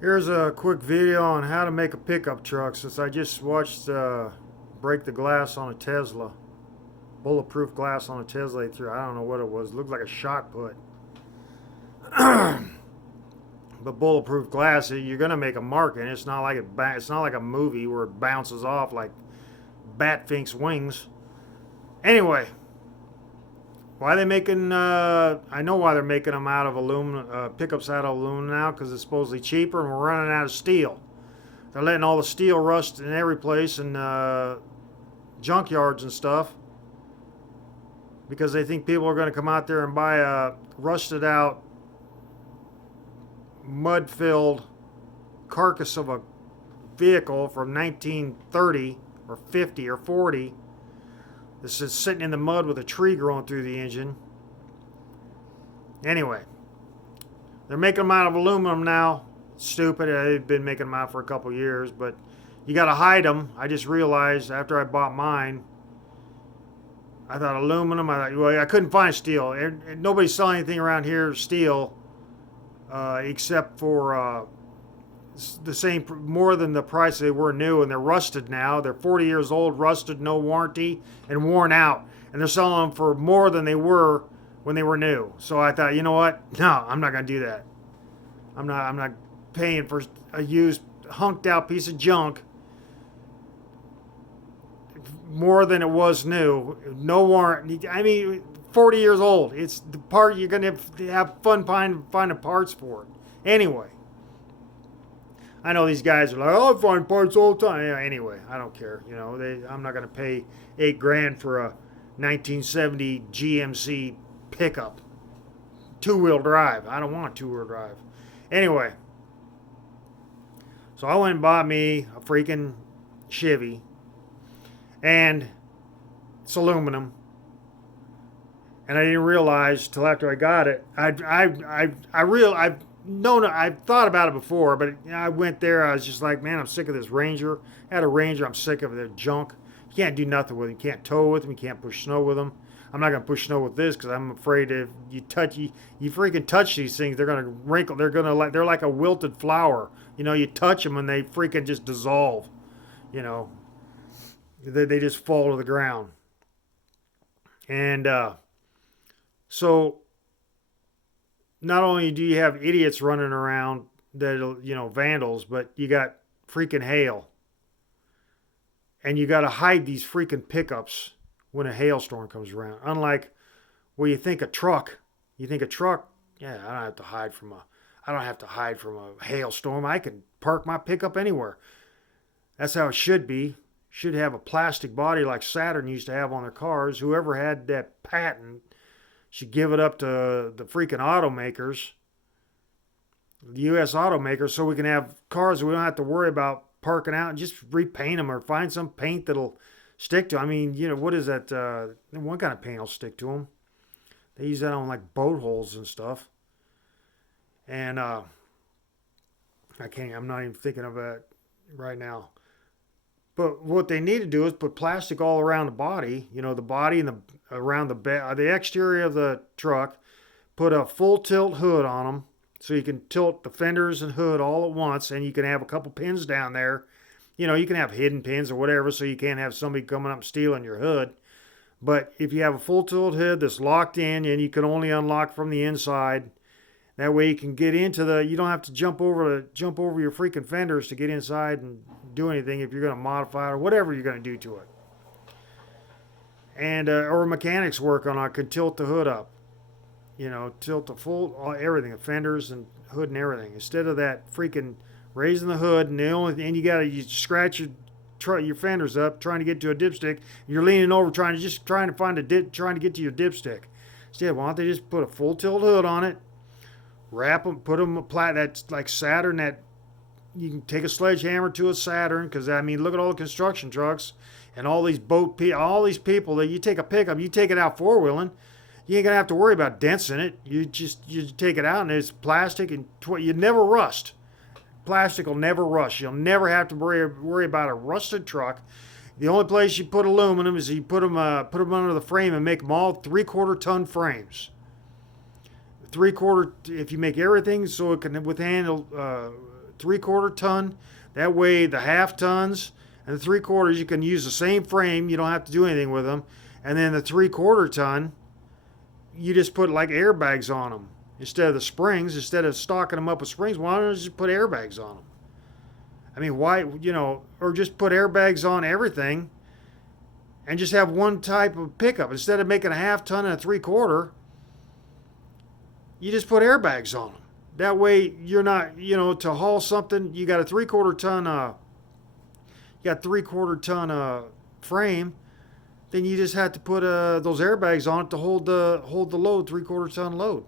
Here's a quick video on how to make a pickup truck since I just watched break the glass on a Tesla. Bulletproof glass on a Tesla they threw. I don't know what it was. It looked like a shot put. But bulletproof glass, you're gonna make a mark in it. It's not like a movie where it bounces off like Batfink's wings. Anyway, why are they making? I know why they're making them out of aluminum. Pickups out of aluminum now because it's supposedly cheaper, and we're running out of steel. They're letting all the steel rust in every place and junkyards and stuff because they think people are going to come out there and buy a rusted out, mud filled carcass of a vehicle from 1930 or 50 or 40. This is sitting in the mud with a tree growing through the engine. Anyway, they're making them out of aluminum now. Stupid. They've been making them out for a couple years, but you got to hide them. I just realized after I bought mine, I thought aluminum. Well, I couldn't find steel. Nobody's selling anything around here steel except for the same, more than the price they were new, and they're rusted now. They're 40 years old, rusted, no warranty, and worn out. And they're selling them for more than they were when they were new. So I thought, you know what? No, I'm not going to do that. I'm not paying for a used, hunked out piece of junk more than it was new. No warranty. I mean, 40 years old. It's the part you're going to have fun finding parts for it. Anyway, I know these guys are like, oh, I find parts all the time. Yeah, anyway, I don't care. You know, I'm not going to pay $8,000 for a 1970 GMC pickup, two-wheel drive. I don't want two-wheel drive. Anyway, so I went and bought me a freaking Chevy, and it's aluminum. And I didn't realize till after I got it. I've thought about it before, but I went there. I was just like, man, I'm sick of this Ranger. I had a Ranger. I'm sick of their junk. You can't do nothing with them. You can't tow with them. You can't push snow with them. I'm not gonna push snow with this because I'm afraid if you freaking touch these things, they're gonna wrinkle. They're like a wilted flower. You know, you touch them and they freaking just dissolve. You know, they just fall to the ground. And so not only do you have idiots running around that, you know, vandals, but you got freaking hail. And you got to hide these freaking pickups when a hailstorm comes around. Unlike where you think a truck, yeah, I don't have to hide from a hailstorm. I can park my pickup anywhere. That's how it should be. Should have a plastic body like Saturn used to have on their cars. Whoever had that patent should give it up to the freaking automakers, the U.S. automakers, so we can have cars that we don't have to worry about parking out and just repaint them or find some paint that'll stick to them. I mean, you know, what is that? One kind of paint will stick to them. They use that on like boat holes and stuff. And I'm not even thinking of that right now. But what they need to do is put plastic all around the body, you know, the body and around the exterior of the truck. Put a full tilt hood on them so you can tilt the fenders and hood all at once, and you can have a couple pins down there. You know, you can have hidden pins or whatever so you can't have somebody coming up and stealing your hood. But if you have a full tilt hood that's locked in and you can only unlock from the inside, that way you can get into you don't have to jump over your freaking fenders to get inside and do anything if you're going to modify it or whatever you're going to do to it. And or mechanics work on it could tilt the hood up. You know, tilt the full everything, the fenders and hood and everything. Instead of that freaking raising the hood and you scratch your fenders up trying to get to a dipstick. And you're leaning over trying to get to your dipstick. Instead, why don't they just put a full tilt hood on it? Wrap them, put them that's like Saturn. That you can take a sledgehammer to a Saturn, because I mean, look at all the construction trucks and all these all these people that you take a pickup, you take it out four wheeling, you ain't gonna have to worry about dents in it. You take it out and it's plastic and you never rust. Plastic will never rust. You'll never have to worry about a rusted truck. The only place you put aluminum is you put them under the frame and make them all 3/4 ton frames. 3/4, if you make everything so it can withstand 3/4 ton. That way, the half tons and the 3/4 you can use the same frame. You don't have to do anything with them. And then the 3/4 ton, you just put like airbags on them instead of the springs. Instead of stocking them up with springs, why don't you just put airbags on them? I mean, why, or just put airbags on everything and just have one type of pickup. Instead of making a half ton and a 3/4, you just put airbags on them. That way, you're not, to haul something, you got a 3/4 ton, you got 3/4 ton frame, then you just have to put those airbags on it to hold the load, 3/4 ton load.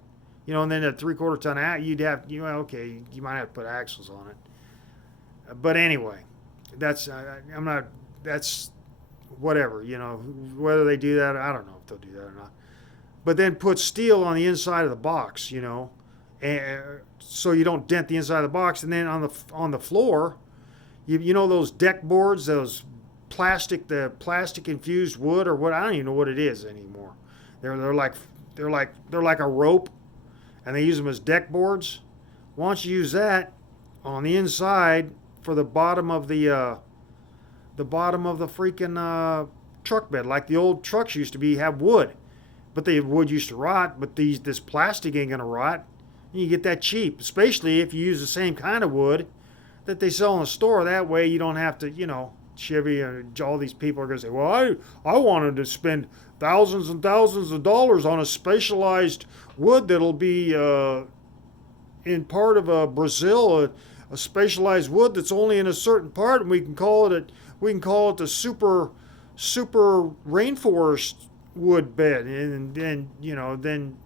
And then a 3/4 ton you'd have, okay, you might have to put axles on it. But anyway, I'm not, that's whatever, whether they do that, I don't know if they'll do that or not. But then put steel on the inside of the box, and so you don't dent the inside of the box. And then on the floor, you know those deck boards, those the plastic infused wood or what, I don't even know what it is anymore. They're like a rope, and they use them as deck boards. Why don't you use that on the inside for the bottom of the freaking truck bed, like the old trucks used to have wood, but the wood used to rot. But this plastic ain't gonna rot. And you get that cheap, especially if you use the same kind of wood that they sell in the store. That way you don't have to, Chevy and all these people are gonna say, well, I wanted to spend thousands and thousands of dollars on a specialized wood that'll be in part of Brazil. A specialized wood that's only in a certain part, and we can call it the super rainforest wood bed. And then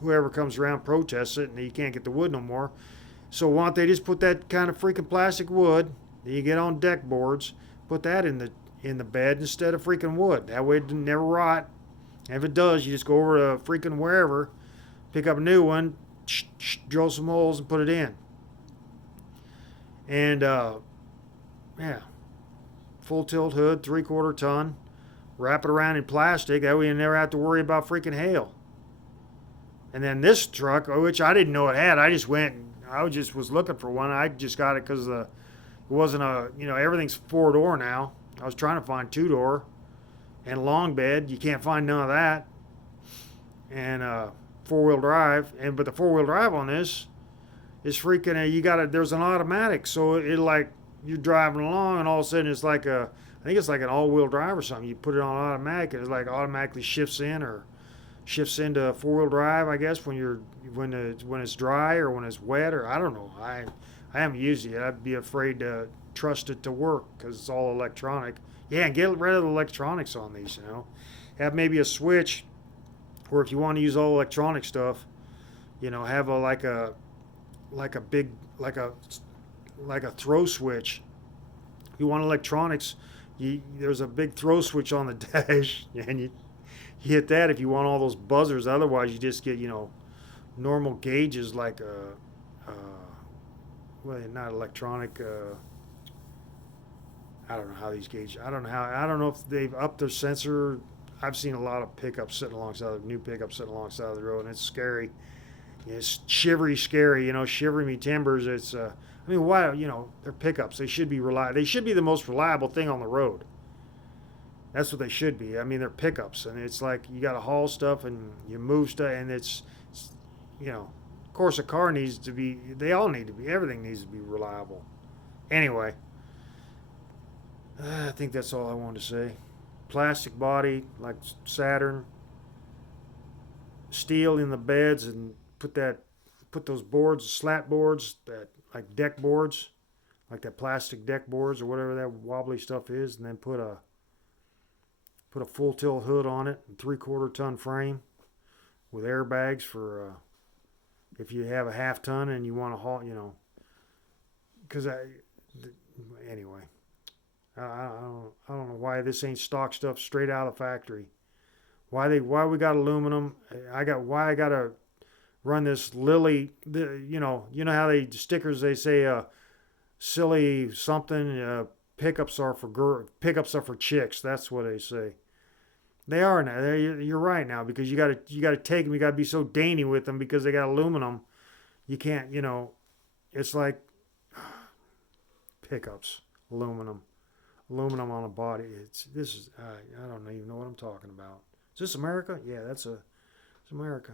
whoever comes around protests it, and you can't get the wood no more. So why don't they just put that kind of freaking plastic wood that you get on deck boards, put that in the bed instead of freaking wood. That way it never rot. And if it does, you just go over to freaking wherever, pick up a new one, drill some holes, and put it in. And yeah, full tilt hood, 3/4 ton, wrap it around in plastic. That way you never have to worry about freaking hail. And then this truck, which I didn't know it had, I just was looking for one. I just got it because it wasn't everything's 4-door now. I was trying to find 2-door and long bed. You can't find none of that. And 4-wheel drive. But the 4-wheel drive on this is freaking, there's an automatic. So you're driving along, and all of a sudden I think it's like an all-wheel drive or something. You put it on automatic, and it automatically shifts into 4-wheel drive, I guess, when it's dry or when it's wet, or I don't know. I haven't used it yet. I'd be afraid to trust it to work because it's all electronic. Yeah, and get rid of the electronics on these. Have maybe a switch, or if you want to use all electronic stuff, have a throw switch. If you want electronics, there's a big throw switch on the dash, and you hit that if you want all those buzzers. Otherwise, you just get normal gauges like not electronic. I don't know how these gauges. I don't know if they've upped their sensor. I've seen a lot of pickups sitting alongside new pickups sitting alongside the road, and it's scary. It's scary. Shivering me timbers. It's why? They're pickups. They should be reliable. They should be the most reliable thing on the road. That's what they should be. They're pickups, and it's like you got to haul stuff and you move stuff, and it's of course, a car needs to be. They all need to be. Everything needs to be reliable. Anyway, I think that's all I wanted to say. Plastic body like Saturn. Steel in the beds, and put those boards, slat boards, that like deck boards, like that plastic deck boards or whatever that wobbly stuff is, and then put a full tilt hood on it, and 3/4 ton frame with airbags for if you have a half ton and you want to haul, because anyway, I don't know why this ain't stock stuff straight out of the factory. Why we got aluminum? Why I gotta run this Lily? You know how stickers they say silly something. Pickups are for chicks. That's what they say. They are now. You're right now, because you gotta take them. You gotta be so dainty with them because they got aluminum. You can't, It's like pickups, aluminum, aluminum on a body. This is I don't even know what I'm talking about. Is this America? Yeah, it's America.